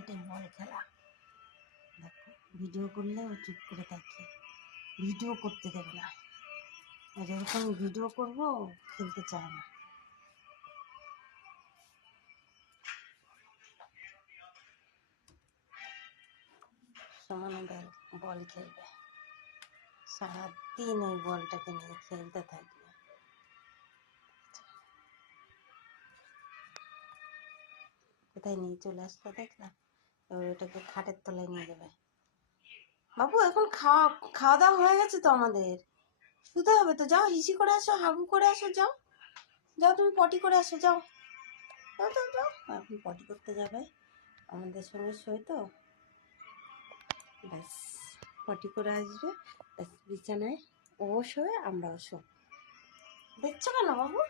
এটাই বল খেলা। দেখো ভিডিও করলে ও চুপ করে থাকে, ভিডিও করতে দেবে না। আর যখন ভিডিও করবো খেলতে চায় না। সমানে বল খেলবে, সারাদিন ওই বলটাকে নিয়ে খেলতে থাকবে। কোথায় নিয়ে চলে আসতো দেখলাম, এবার ওটাকে খাটের তলায় নিয়ে যাবে। বাবু এখন খাওয়া দাওয়া হয়ে গেছে তো আমাদের, শুতে হবে তো। যাও হিসি করে আসো, হাগু করে আসো, যাও যাও তুমি পটি করে আসো, যাও যাও যাও যাও। এখন পটি করতে যাবে, আমাদের সঙ্গে শোয় তো, ব্যাস পটি করে আসবে, ব্যাস বিছানায় ও শোয় আমরাও শোয়। দেখছো কেন বাবু?